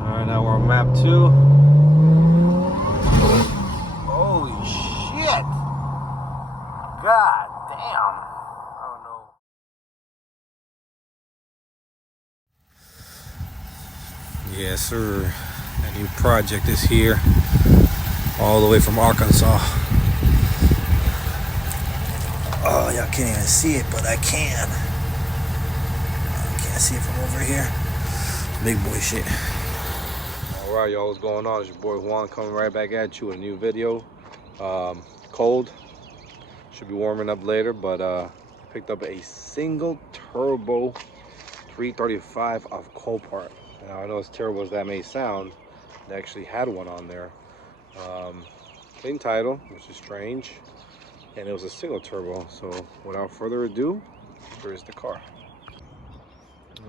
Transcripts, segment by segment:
Alright, now we're on map 2. Holy shit! God damn. I don't know. Yes, sir. A new project is here. All the way from Arkansas. Oh, y'all can't even see it, but I can. I can't see it from over here. Big boy shit. Alright, y'all, what's going on? It's your boy Juan coming right back at you with a new video. Cold. Should be warming up later, but picked up a single turbo 335 of Copart. Now, I know as terrible as that may sound, they actually had one on there. Clean title, which is strange, and it was a single turbo. So without further ado, here is the car.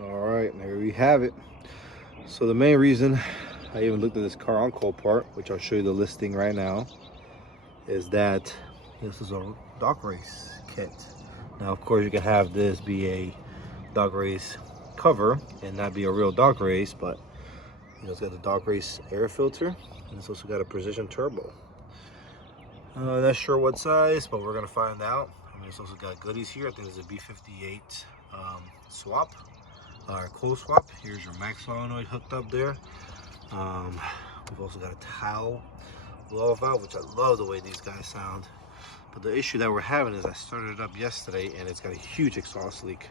All right, there we have it. So the main reason I even looked at this car on Copart, which I'll show you the listing right now, is that this is a dog race kit. Now, of course, you can have this be a dog race cover and not be a real dog race, but you know, it's got the dog race air filter, and it's also got a precision turbo. Not sure what size, but we're gonna find out. I mean, it's also got goodies here. I think there's a B58 swap, or cold swap. Here's your max solenoid hooked up there. We've also got a towel blow valve, which I love the way these guys sound. But the issue that we're having is I started it up yesterday and it's got a huge exhaust leak.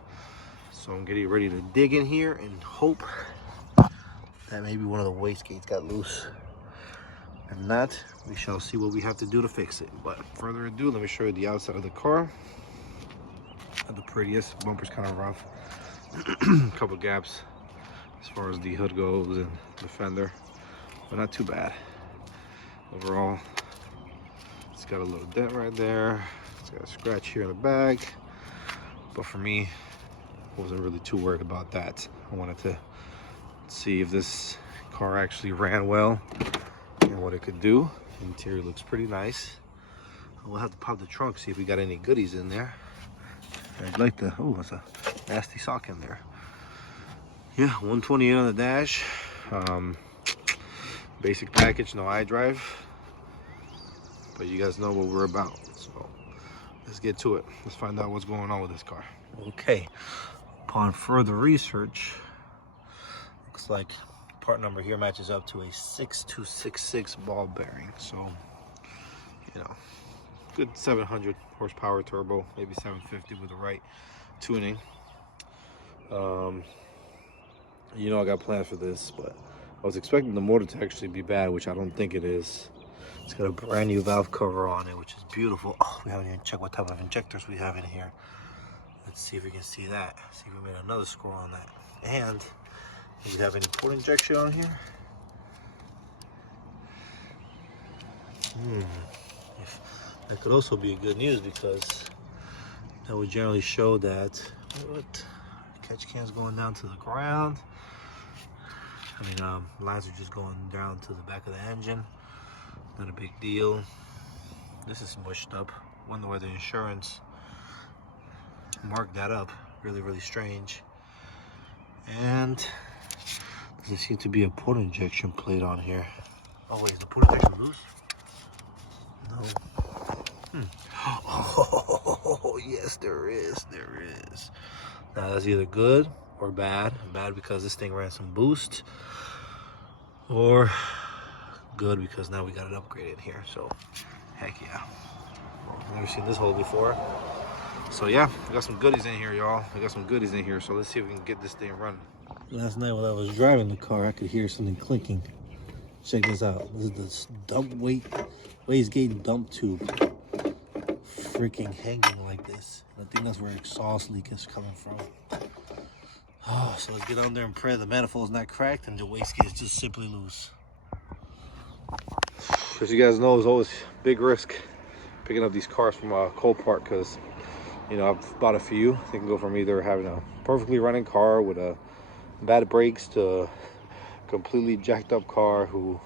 So I'm getting ready to dig in here and hope that maybe one of the wastegates got loose. If not, we shall see what we have to do to fix it. But further ado, let me show you the outside of the car. Not the prettiest, bumper's kind of rough. A couple gaps as far as the hood goes and the fender, but not too bad. Overall, it's got a little dent right there. It's got a scratch here in the back. But for me, I wasn't really too worried about that. I wanted to see if this car actually ran well and what it could do. The interior looks pretty nice. We'll have to pop the trunk, see if we got any goodies in there. I'd like to, oh, there's a nasty sock in there. Yeah, 128 on the dash. Basic package, no iDrive. But you guys know what we're about. So let's get to it. Let's find out what's going on with this car. Okay, upon further research, looks like part number here matches up to a 6266 ball bearing. So, you know, good 700 horsepower turbo, maybe 750 with the right tuning. You know, I got plans for this, but I was expecting the motor to actually be bad, which I don't think it is. It's got a brand new valve cover on it, which is beautiful. Oh, we haven't even checked what type of injectors we have in here. Let's see if we can see that. See if we made another score on that. And do we have any port injection on here? That could also be good news, because that would generally show that what catch can's going down to the ground. I mean, lines are just going down to the back of the engine. Not a big deal. This is mushed up. Wonder why the insurance marked that up. Really, really strange. And doesn't seem to be a port injection plate on here. Oh wait, is the port injection loose? No. Oh yes, there is. There is. Now that's either good or bad. Bad because this thing ran some boost, or good because now we got it upgraded here. So heck yeah. I've never seen this hole before. So yeah, we got some goodies in here, y'all. We got some goodies in here. So let's see if we can get this thing running. Last night when I was driving the car, I could hear something clinking. Check this out. This is the dump wastegate dump tube. Freaking hanging like this. I think that's where exhaust leak is coming from. Oh, so let's get on there and pray the manifold's not cracked and the wastegate is just simply loose. As you guys know, it's always big risk picking up these cars from Copart, because you know, I've bought a few. They can go from either having a perfectly running car with a bad brakes to a completely jacked up car who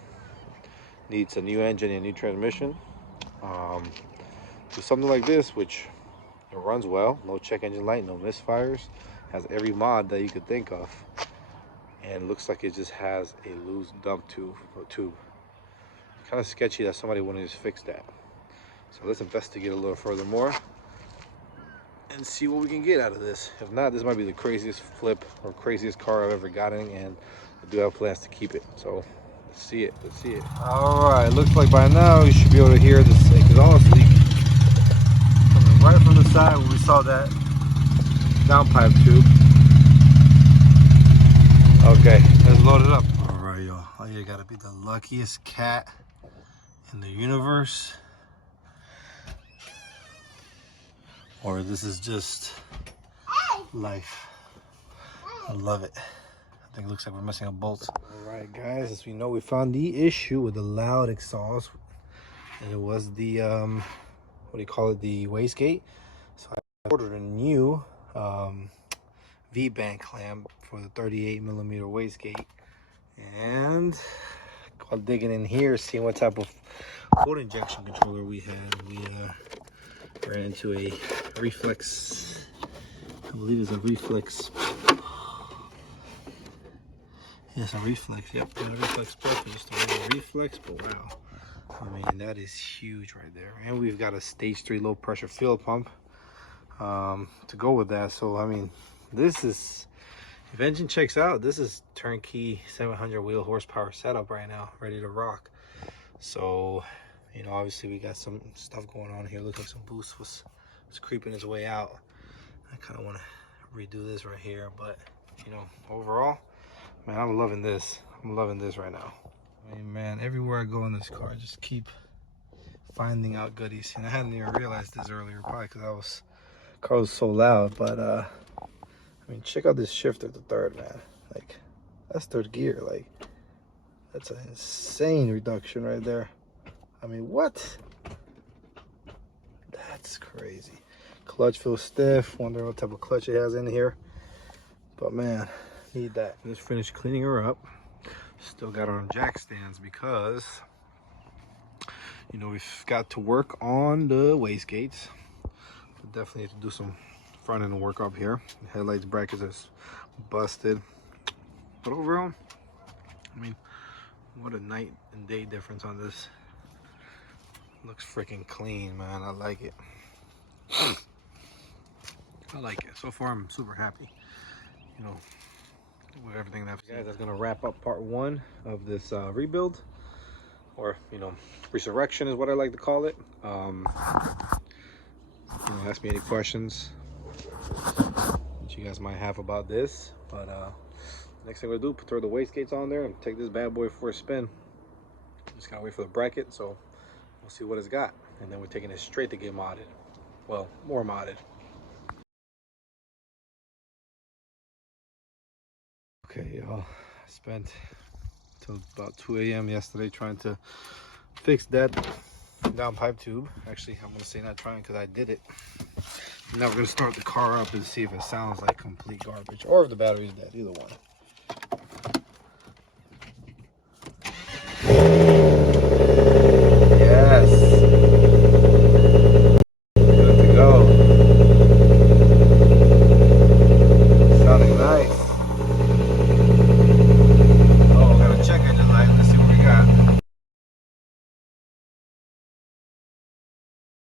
needs a new engine and a new transmission. To something like this, which it runs well, no check engine light, no misfires, has every mod that you could think of. and it looks like it just has a loose dump tube. Kind of sketchy that somebody wouldn't just fix that. So let's investigate a little further more and see what we can get out of this. If not, this might be the craziest flip or craziest car I've ever gotten, and I do have plans to keep it. So let's see it. All right, looks like by now you should be able to hear this, because honestly, coming right from the side when we saw that downpipe tube. Okay, let's load it up. All right, y'all. Oh, you gotta be the luckiest cat in the universe, or this is just life. I love it. I think it looks like we're missing a bolt. All right, guys, as we know, we found the issue with the loud exhaust, and it was the what do you call it, the wastegate. So I ordered a new V-band clamp for the 38mm wastegate, and while digging in here, seeing what type of water injection controller we had, we ran into a reflex. I believe it's a reflex. Yes, a reflex. Yep, got a reflex pump. Just a regular reflex, but wow, I mean, that is huge right there. And we've got a stage 3 low pressure fuel pump to go with that. So I mean, this is, if engine checks out, this is turnkey 700 wheel horsepower setup right now, ready to rock. So, you know, obviously we got some stuff going on here. Looks like some boost was creeping its way out. I kind of want to redo this right here, but you know, overall, man, I'm loving this. I'm loving this right now. I mean, man, everywhere I go in this car, I just keep finding out goodies. And I hadn't even realized this earlier, probably because car was so loud. But I mean, check out this shifter, the third, man. Like, that's third gear. Like, that's an insane reduction right there. I mean, what? That's crazy. Clutch feels stiff. Wonder what type of clutch it has in here. But man, need that. Just finished cleaning her up. Still got her on jack stands because, you know, we've got to work on the wastegates. We definitely need to do some front end work up here. The headlights brackets is busted. But overall, I mean, what a night and day difference on this. Looks freaking clean, man. I like it. I like it. So far, I'm super happy. You know, with everything that I've seen. Guys, that's gonna wrap up part 1 of this rebuild, or you know, resurrection is what I like to call it. You know, ask me any questions that you guys might have about this. But next thing we'll do, throw the wastegates on there and take this bad boy for a spin. Just gotta wait for the bracket, so we'll see what it's got, and then we're taking it straight to get modded. Well, more modded. Okay, y'all, I spent till about 2 a.m. yesterday trying to fix that downpipe tube. Actually, I'm gonna say not trying, because I did it. Now we're gonna start the car up and see if it sounds like complete garbage or if the battery's dead, either one.